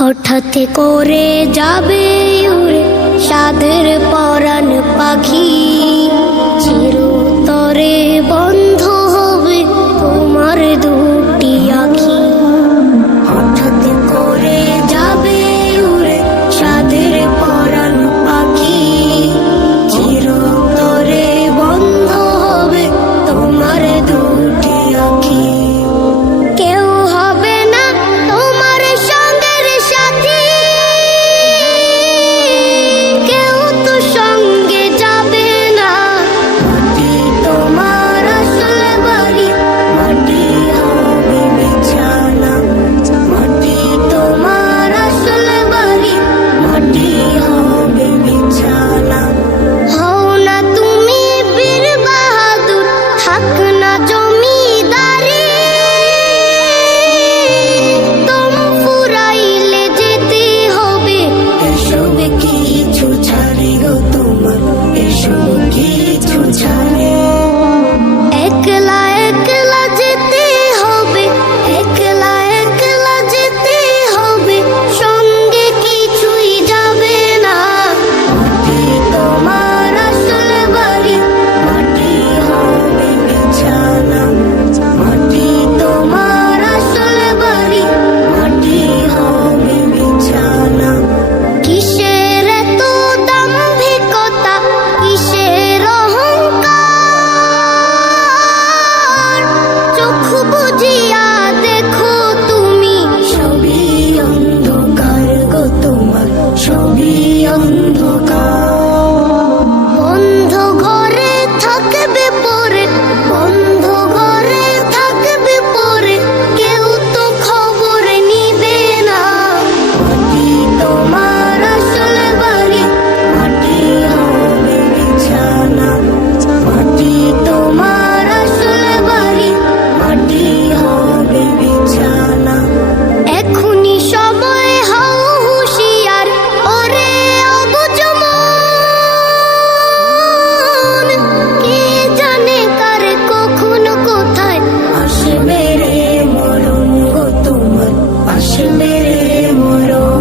হঠাৎ করে যাবে উড়ে সাদের পরাণ পাখি, চিরতরে বন্ধ হবে তোমার দুটি আঁখি। হঠাৎ করে যাবে উড়ে সাদের পরাণ পাখি, চিরতরে বন্ধ হবে তোমার দুটি আঁখি। কেউ হবে না তোমার সঙ্গের সাথী, কেউ তো সঙ্গে যাবে না। মাটি তোমার আসল বাড়ি, মাটি হবে বিছানা। মাটি তোমার আসল বাড়ি, মাটি হবে বিছানা। হও না তুমি বীর বাহাদুর, থাক না জমিদারি। দম ফুরাইলে যেতে হবে, এসব কিছু ছাড়ে গো তোমার, এসব কিছু ছাড়ে। একলা একলা যেতে হবে, একলা একলা যেতে হবে, সঙ্গে কিছুই যাবে না। মাটি তোমার আসল বাড়ি, মাটি হবে বিছানা। মাটি তোমার আসল বাড়ি, মাটি হবে বিছানা। কিসের এত দাম্ভিকতা, কিসের অহংকার? চোখ বুজিয়া দেখো তুমি, সবই অন্ধকার গো তোমার, সবই অন্ধকার। বন্ধ ঘরে থাকবে পরে, বন্ধ ঘরে থাকবে পরে, কেউ তো খবর নিবে না। মাটি তোমার আসল বাড়ি, মাটি হবে বিছানা। মাটি তোমার আসল বাড়ি, মাটি হবে বিছানা। এখনি সময় হও হুঁশিয়ার, ওরে অবুঝ মন। কে জানে কার কখন কোথায় আসবে রে মরণ গো তোমার, আসবে রে মরণ।